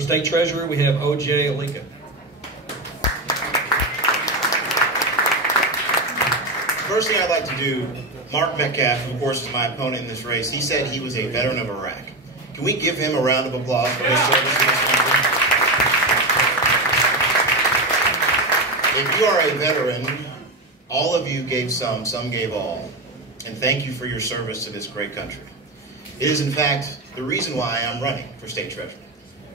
State Treasurer, we have O.J. Oleka. First thing I'd like to do, Mark Metcalf, who of course is my opponent in this race, he said he was a veteran of Iraq. Can we give him a round of applause for his service to this country? If you are a veteran, all of you gave some gave all. And thank you for your service to this great country. It is, in fact, the reason why I'm running for state treasurer.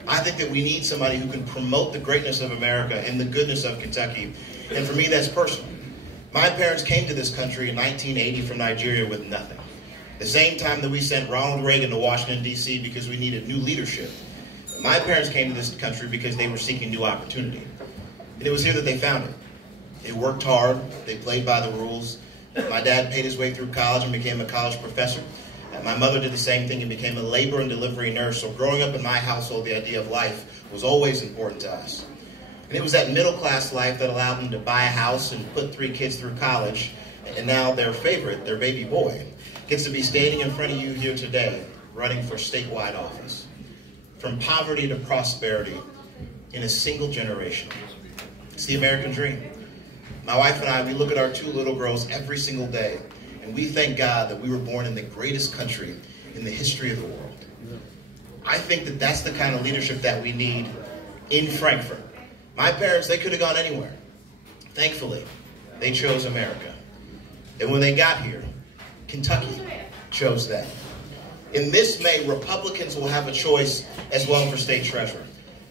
I think that we need somebody who can promote the greatness of America and the goodness of Kentucky. And for me, that's personal. My parents came to this country in 1980 from Nigeria with nothing. The same time that we sent Ronald Reagan to Washington, D.C. because we needed new leadership. My parents came to this country because they were seeking new opportunity. And it was here that they found it. They worked hard. They played by the rules. My dad paid his way through college and became a college professor. My mother did the same thing and became a labor and delivery nurse. So growing up in my household, the idea of life was always important to us. And it was that middle class life that allowed them to buy a house and put 3 kids through college. And now their favorite, their baby boy, gets to be standing in front of you here today, running for statewide office. From poverty to prosperity in a single generation. It's the American dream. My wife and I, we look at our 2 little girls every single day, and we thank God that we were born in the greatest country in the history of the world. I think that that's the kind of leadership that we need in Frankfurt. My parents, they could have gone anywhere. Thankfully, they chose America. And when they got here, Kentucky chose them. In this May, Republicans will have a choice as well for state treasurer.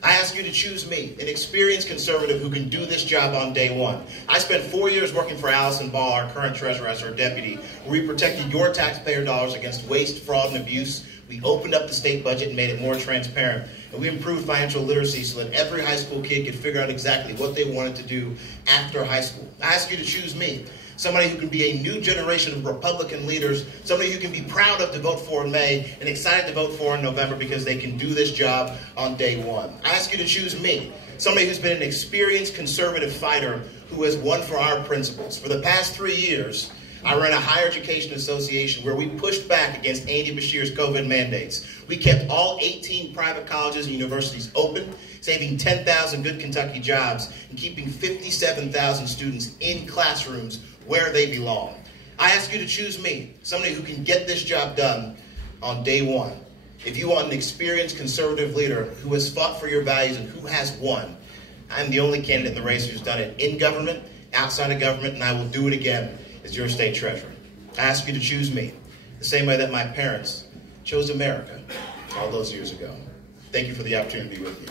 I ask you to choose me, an experienced conservative who can do this job on day one. I spent 4 years working for Allison Ball, our current treasurer, as her deputy, where we protected your taxpayer dollars against waste, fraud, and abuse. We opened up the state budget and made it more transparent. And we improved financial literacy so that every high school kid could figure out exactly what they wanted to do after high school. I ask you to choose me, somebody who can be a new generation of Republican leaders, somebody who can be proud of to vote for in May and excited to vote for in November because they can do this job on day one. I ask you to choose me, somebody who's been an experienced conservative fighter who has won for our principles. For the past 3 years, I ran a higher education association where we pushed back against Andy Beshear's COVID mandates. We kept all 18 private colleges and universities open, saving 10,000 good Kentucky jobs and keeping 57,000 students in classrooms where they belong. I ask you to choose me, somebody who can get this job done on day one. If you want an experienced conservative leader who has fought for your values and who has won, I'm the only candidate in the race who's done it in government, outside of government, and I will do it again as your state treasurer. I ask you to choose me, the same way that my parents chose America all those years ago. Thank you for the opportunity to be with you.